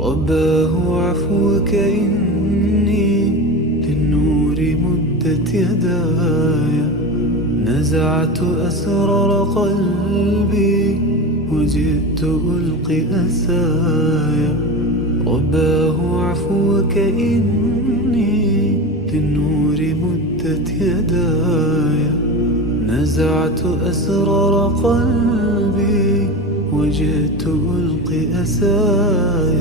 رباه عفوك إني للنور مدت يداي، نزعت أسرار قلبي وجئت ألقي أسايا. رباه عفوك إني للنور مدت يداي، نزعت أسرار قلبي وجئت ألقي أسايا.